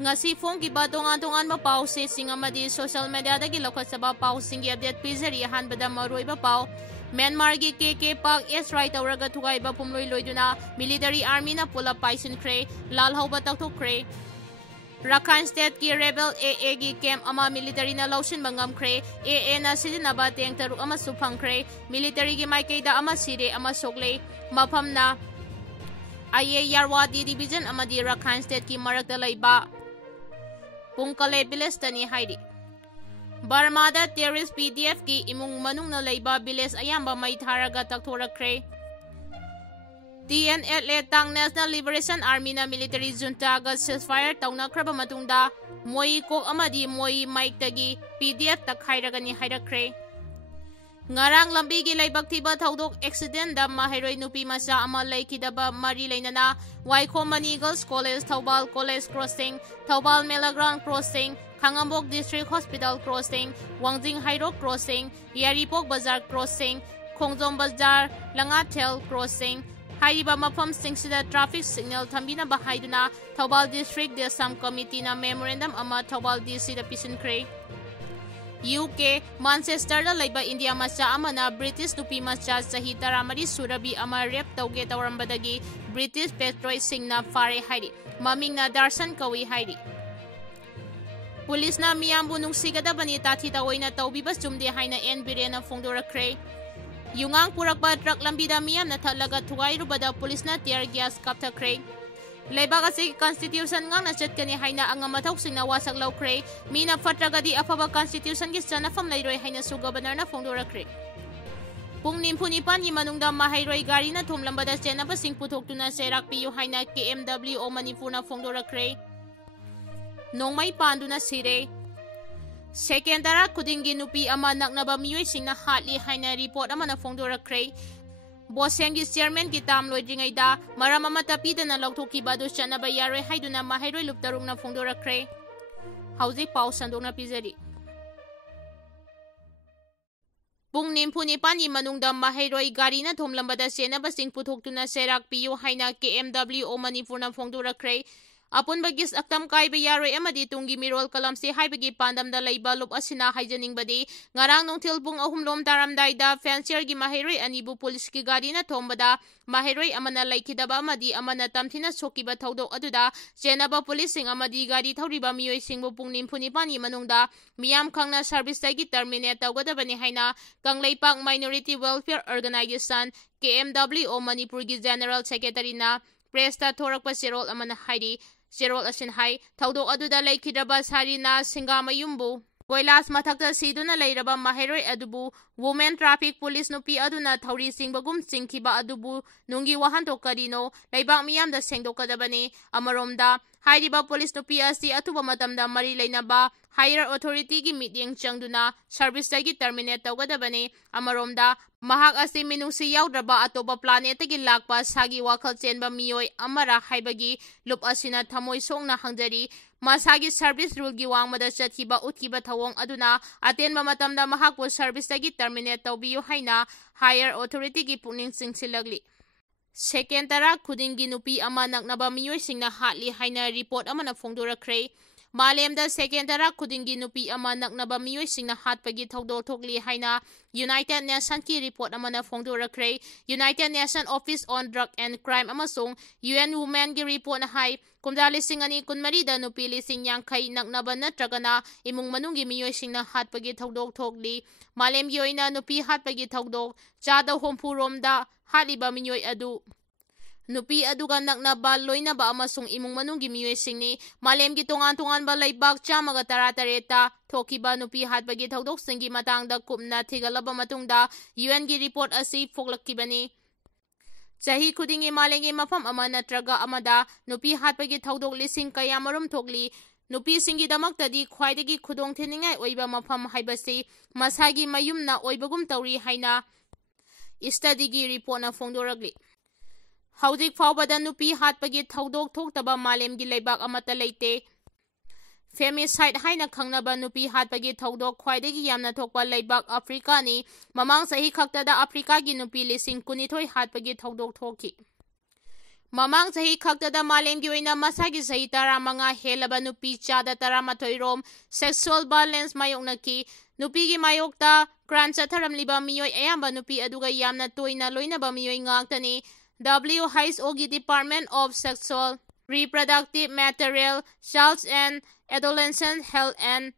Ngasi Phangkhre dongan pau se singamadi social media dagi lokasaba pau singi update pizari hanbada maroiba pau Myanmar gi KK Park S right auraga thugaiba pumloi loiduna military army na pula Phangkhre lal hauba takthokre Rakhine State ki rebel AA gi camp ama military na laushin bangamkhre AA na sidinaba teng taruk ama Phangkhre military gi maikaida ama Sire ama Sokle mafam na Aye Yarwadi division amadi Rakhine State ki marakta laiba Pungkale village tani haidi Barma da terrorist PDF ki imung manung na laiba village ayamba Mei Thakhre takthokre TNLA Tang National Liberation Army na military junta ga ceasefire tawnakraba matungda moi kok amadi moi Mei tagi PDF takhairaga ni hairakre Ngarang lambi gi laibak thiba thaudok accident da mahairoi nupi macha ama laikidaba mari leinana Waikho Girls College Thobal College Crossing Thobal Melaground Crossing Khangambok District Hospital Crossing Wangjing High Road Crossing Yaripok Bazar Crossing Khongjom Bazar Langathel Crossing Hariba mafam singsida traffic signal thambina bahaiduna Thobal District Desam Committee na memorandum ama Thobal DC da pisinkhre UK Manchester da laiba India macha amana British nupi macha sahi taramari surabi ama rep Twge Twramba dagi British petrol singna PHARE haidi maming na Darshan kawi haidi Police na miyambu nungsigadabani tathi tawoina tawbiba chumde haina NBRE na phongdorakre Yungang purakba truck lambida miyam na thalaga thugairubada police na tear gas kapthakre Laibak asi constitution ngang na chetkani haina ang mathok singna wasak laukre mina fatragadi afaba constitution gi chanafam lairoi haina su governor na phongdorakre Pung nimphuni pani manungda mahairoi gari na thomlambada chenaba sing puthoktuna serak piyu haina KMW Manipur na phongdorakre Nongmei panduna Sire Second dara kudingi nupi ama naknaba miyoi singna hatli haina report ama na phongdorakre Bosengi chairman ki tam loidringaida marama matapida na lauthokiba do chanaba yaroi haiduna mahairoi luptarung na phongdorakre hauji pau sandongna pizari Pung nimphuni pani manungda mahairoi gari na thomlambada senaba sing puthoktuna serak piyu haina KMW Manipur na phongdorakre Apun bagis aktam kaiba yaroi amadi tunggi mirol kalamsi haibagi pandam da laiba lup asina haijaning badi ngarang nungtil pung ahumlom taramdai da fancier gi mahairoi anibu police ki gari na thombada mahairoi amana laikidaba amadi amana tamthina sokiba thaudok aduda chenaba policing amadi gari thoriba miyoi singbu pung nimphuni pani manungda miyam khangna service gi terminate tawgadabani haina Kangla Minority Welfare Organization KMW Manipur gi General Secretary na press ta thorakpa serol amana haidi Serol asin hai thaudok aduda laikidraba sarina singamayumbu Koilas mathakta siduna lairaba mahairoi adubu women traffic police nupi aduna thauri singbagum singkhiba adubu nungi wahanto karino laibak miyam da sengdokadabani amaromda hairiba police nupi asi atuba matamda mari leinaba higher authority gi meeting changduna service gi terminate tawgadabani amaromda mahak asi minusi yaudraba atoba planet gi lakpa sagi wakhal chenba miyoi amara haibagi lup asina thamoi songna hangjari masagi service rule gi wangmada chathiba utkiba thawong aduna atenba matamda mahakpo service gi terminate tawbiyu haina higher authority gi puning singsilagli second tara khudingi nupi ama naknaba miyoi singna hatli haina report amana phongdorakre Malemda second tara khudingi nupi ama naknaba miyoi singna hatpagi thaudok thokli haina United Nations ki report amana phongdorakre United Nations Office on Drug and Crime amasung UN Women ki report na hai kumda lising ani kunmari da nupi lising yangkai naknaba natragana imung manunggi miyoi singna hatpagi thaudok thokli malem gi oina nupi hatpagi thaudok chada hompuromda haliba miyoi adu Nupi aduga naknaba loinaba amasung imung manunggi miyoi singni malemgi tongan ba laibak chamaga taratareta thokiba nupi hatbagi thaudok singgi matangda kupna thigalaba matungda UN gi report asi foklakkibani Chahi khudingi malengi mafam ama natraga amada nupi hatbagi thaudok lising kayamarum thokli nupi singi damaktadi khwaidagi khudong thiningai oiba mafam haibasi masagi mayumna oibagum tawri haina study gi report na phongdoragli Haudik faubada nupi hatpagi thaudok thoktaba malemgi leibak amata leite femicide haina khangnaba nupi hatpagi thaudok khwaidagi yamna thokpa leibak Africa ni mamang sahi khaktada Africa gi nupi lising kunithoi hatpagi thaudok thoki Mamang sahi khaktada malemgi oina masagi sahi 15 helaba nupi chada 13 rom sexual violence mayoknaki nupigi mayokta crime chatharamliba miyoi ayamba nupi aduga yamna toina loinaba miyoi ngaktani WHO gi Department of Sexual Reproductive Material Child and Adolescent Health and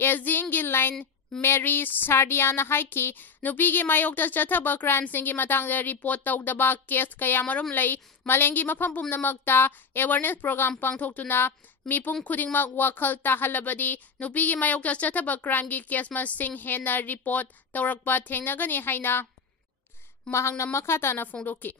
Aging gi line Mary Sardiana haiki nupigi mayokta chathaba crime singi matangda report tawdaba case kayamarum lay malengi mafam pumnamakta awareness program pangthoktuna mipum khudingmak wakhal tahalabadi nupigi mayokta chathaba crime gi case masing hena report tawrakpa thengnagani haina mahangna makhatana phongdoki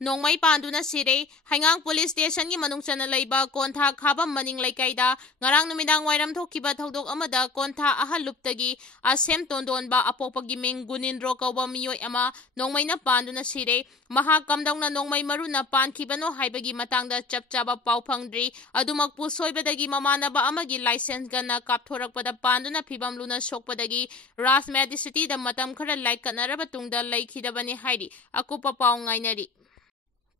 Nongmei panduna Sire hangang police station gi manung chana leiba kontha khabam maning laikaida ngarang numidang wairam thokiba thodok amada kontha ahaluptagi asem tondonba apopagi ming gunindro kawba miyoi ama Nongmei na panduna Sire maha kamdongna Nongmei maruna pankibano haibagi matangda chapchaba pau phangdri adumakpu soibadagi mamanaba amagi license gana kapthorakpada panduna phibam luna sokpadagi Rajmedi city da matam khara laikanaraba tungda laikhidabani hairi akupa pau ngainari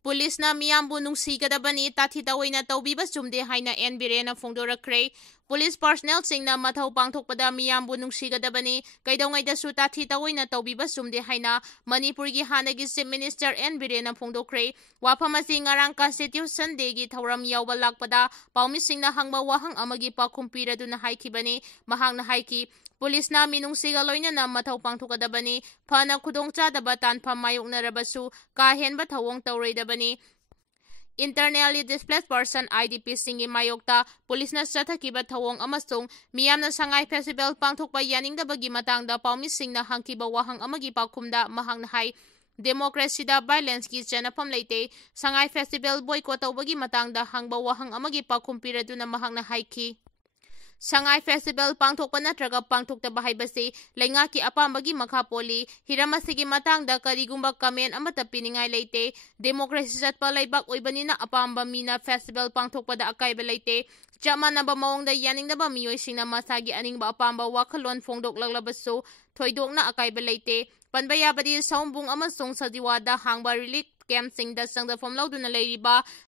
Police na miyambu nungsigadabani tathita oina tawbiba chumde haina NBRE na phongdorakre Police personnel singna mathau pangthokpada miyambu nungsigadabani kaidongaidasu tathita oina tawbiba chumde haina Manipur gi hanagi Chief Minister NBRE na phongdokre wafam asi ngarang Constitution Day gi thauram yawba lakpada paumi singna hangba wahang amagi pakhum piraduna haikibani mahangna haiki Police na minungsiga loina na mathau pangthokadabani phana khudongchadaba tanpham mayoknarabasu kahenba thawong tawreidabani Internally displaced person IDP singi mayokta police na chathakiba thawong amasung miyamna sangai festival pangthokpa yaningdabagi matangda paumi singna hangkiba wahang amagi pakhumda mahangna hai democracy da violence ki chanapam leite sangai festival boycott tawbagi matangda hangba wahang amagi pakhum piraduna mahangna haiki Sangai Festival pangthokpa natraga pangthokta haibasi leingaki apambagi makha poli hiramasigi matangda karigumba comment amata piningai leite democracy chatpa laibak oibanina apamba mina festival pangthokpada akaiba leite chamanaba maongda yaningdaba miyoisingna masagi aningba apamba wakhalon phongdoklaglabasu thoidokna akaiba leite panbayabadi saumbung amasung sajiwada hangba relief camp singda sangdafam lauduna leiriba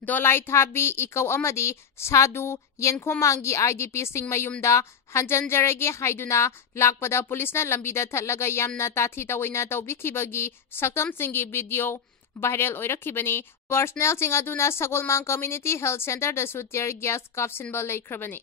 dolai thabi ikau amadi sadu yenkomangi IDP sing mayumda hanjanjarage haiduna lakpada police na lambida thatlaga yamna tathi tawina tawbikibagi sakam singi video viral oirakibani personnel sing aduna Sagolmang Community Health Center da tear gas kapsinba leikrabani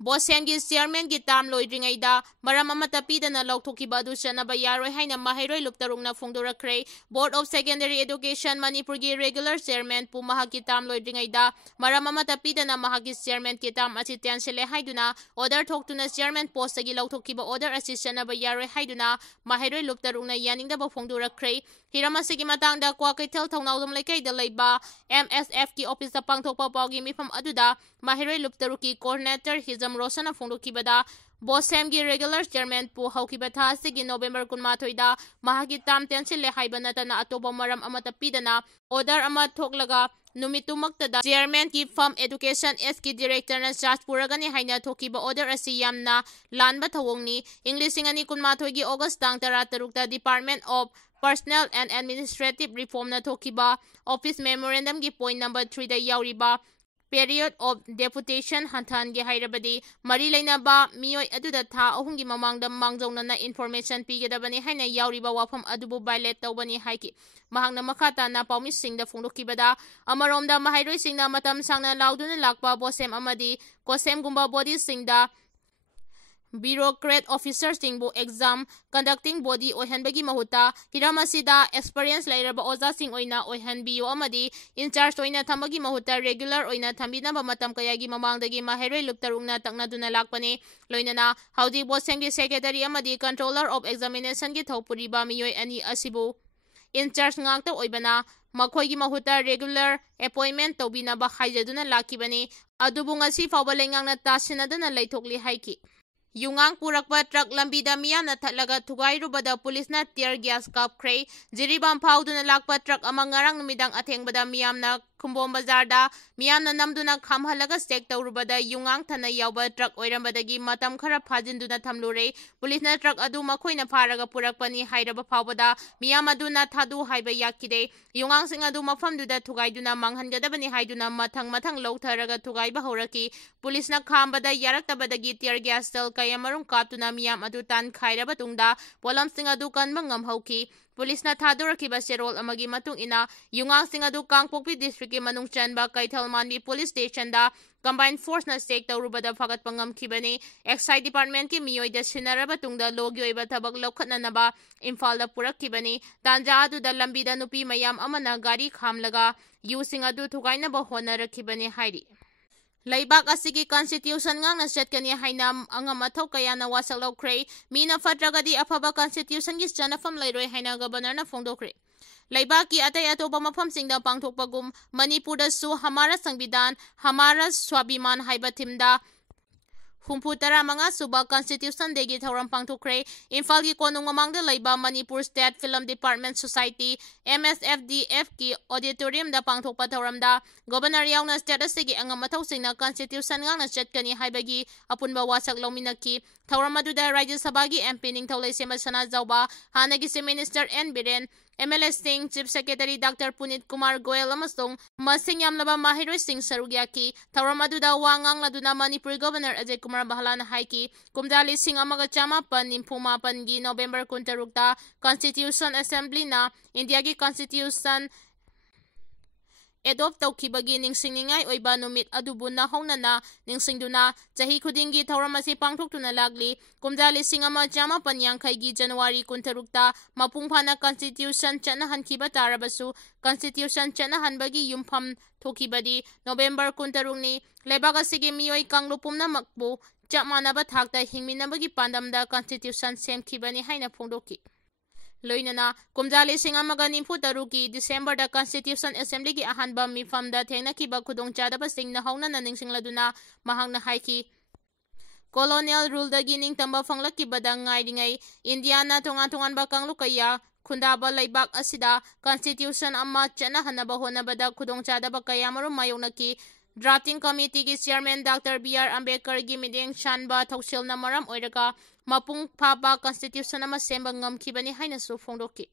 Bosem gi chairman gi tam loidringaida maram amata pidana lauthokiba adu chanaba yaroi haina mahairoi luptarungna phongdorakre Board of Secondary Education Manipur gi regular chairman pu mahaki tam loidringaida maram amata pidana mahaki chairman ki tam achi tensile haiduna order thoktuna chairman post gi lauthokiba order asi chanaba yaroi haiduna mahairoi luptarungna yaningda ba phongdorakre Hiramasigi matangda kwa kaitel thongnawdom leikaida leiba MSF ki office da pangthokpa pawgi mifam aduda mahiroi luptaruki coordinator Hizam Rosana phongdokibada Bosem gi regular chairman pu haukiba tha sigi November 18 da mahagi tam tenchile haibanata na atoba maram amata pidana order ama thoklaga numitumakta da chairman ki farm education S ki director na charge puragani haina thokiba order asi yamna lanba thawongni English ingani 18 gi August tang 13 da Department of Personnel and Administrative Reform na thokiba Office Memorandum gi point number 3 da yauriba period of deputation hanthan gi hairabadi mari leinaba miyoi aduda tha ahungi mamangda mangjongna na information pigedabani haina yauriba wafam adubu violate tawbani haiki mahangna makhata na paumi singda phongdokibada amaromda mahairoi singna matam sangna lauduna lakpa bosem amadi kosem gumba body singda bureaucrat officer singbu exam conducting body oihanbagi mahuta hiramasida experience lairaba oza sing oina oihanbiyo amadi in charge oina thamagi mahuta regular oina thambinaba matam kayagi mamangdagi maheroi luptarungna taknaduna lakpani loinana haudi bosenggi secretary amadi controller of examination gi thopuriba miyoi ani asibu in charge ngangta oibana makhoigi mahuta regular appointment tobinaba haijaduna lakibani adubu ngasi fawba lengangna tasinadana leithokli haiki Yungang purakba truck lambida miyamna thatlaga thugairubada police na tear gas kapkhre jiribam phauduna lakpa truck amang ngarang numidang athengbada miyamna Kumbom Bazarda, Miana Namduna Kamhalaga Stek Taurubada, Yungang Tana Yauba, Truck Oirambadagi, Matam Kara Pajinduna Tamlure, Bulisna Truck Adu Makoina Paraga Purakpani, Haidaba Pavada, Miyamaduna Tadu Haiba Yakide, Yungang Singadu Mafamduda Tugaiduna Manghangadabani Haiduna Matang Lotaraga Tugaiba Horaki, Bulisna Kambada Yaraktabadagi Tear Gas Tel Kayamarum Kaptuna Miyam Adutan Kairabatunda, Polam Singadu Kanbangam Hoki, Pulisna Tadurakiba Serol Amagi Matung Ina, Yungang Singadu Kangpokpi District Manung Chanba Kaithalmanbi Police Station da, Combined Force na Stake Taurubada Fagat Pangam Kibani, Excise Department ki Miyoy da Sinarabatungda Logyo Iba Tabag Lokat na Naba, Imphal da Purak Kibani, Tanja Adu da Lambida Nupi Mayam Amana Gari Khamlaga, Using Adu Tugay na Bahona Rakibani Haidi. Laibak asigi constitution ngang naset kani hainam angam athaw kaya na wasalaw kray mina fatragadi afaba constitution gis janafam lairoi haina governor na phongdokre Laibak ki atay atoba mafam singda pangthokpagum Manipur da su hamara sangbidan hamara swabiman haiba timda Humputara mga suba Constitution Day gi thauram pangthokre Imphal gi konung mamangda laiba Manipur State Film Department Society MSFDF ki auditorium da pangthokpa thauramda Governor yauna state asigi angam mathaw singna Constitution ngangna chetkani haibagi apunba wasak lawminaki thauram aduda Rajya Sabha gi MP Ningthaulai Sema Sana Zawba hanagi si Minister N Biren MLS Singh, Chief Secretary Dr. Punit Kumar Goyal amasong masing yamlaba Mahiroi Singh Sarugyaki, Tauramaduda Wangang Laduna Manipur Governor Ajay Kumar Bahala na Haiki, Kumdali Singh Amaga Chama Pan Nimpuma Pangi November Kuntarukta, Constitution Assembly na India gi Constitution adopt tawkibagi ningsingingay oiba numit adubu na hongnana ningsingduna jahi khudingi thauramasi pangthoktuna lagli kumdali singama jama panyangkai gi January kuntarukta mapungphana constitution chanahan kiba tarabasu constitution chanahan bagi yumpham thokibadi November kuntarungni lebaga sigi miyoi kanglupumna makbu chapmanaba thakta hingminabagi pandamda constitution semkhibani haina phongdoki Loinana, Kumdali Singamaga Nimpu Taruki, December da Constitution Assembly ki ahanba mifamda tengna kiba kudong chadaba sing na hongna naning singladuna mahang na haiki. Colonial rule da gining tamba fanglaki badang ngay Indiana tungan bakang lukaya, kundaba laibak asida, Constitution amma chana hanaba honabada kudong chadaba kaya marumayong naki, Drafting Committee ki Chairman Dr. B.R. Ambedkar gi mideng shanba thoksil na maram oiraka mapung phaba constitution ama sembang ngam kibani haina su phongdoki